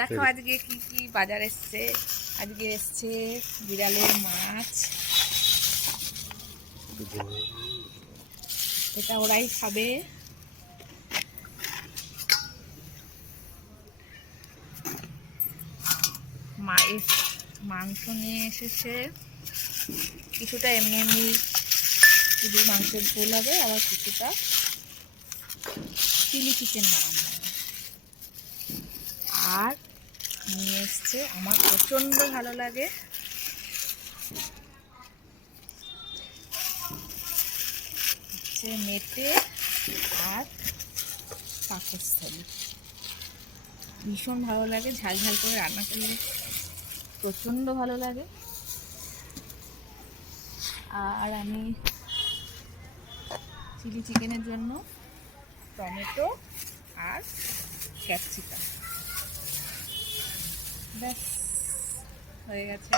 দেখো আজকে কি কি বাজার এসছে। আজকে এসছে বিড়ালের মাছ, এটা ওরাই খাবে। মায়ের মাংস নিয়ে এসেছে, কিছুটা এমনি এমনি শুধু মাংসের ঝোল হবে, আবার কিছুটা চিলি চিকেন বানানো হবে। আর নিয়ে এসছে, আমার প্রচণ্ড ভালো লাগে, মেটে আর পাকস্থলী। ভীষণ ভালো লাগে, ঝাল ঝাল করে রান্না করলে প্রচণ্ড ভালো লাগে। আর আমি চিলি চিকেনের জন্য টমেটো আর ক্যাপসিকাম, ব্যাস হয়ে গেছে।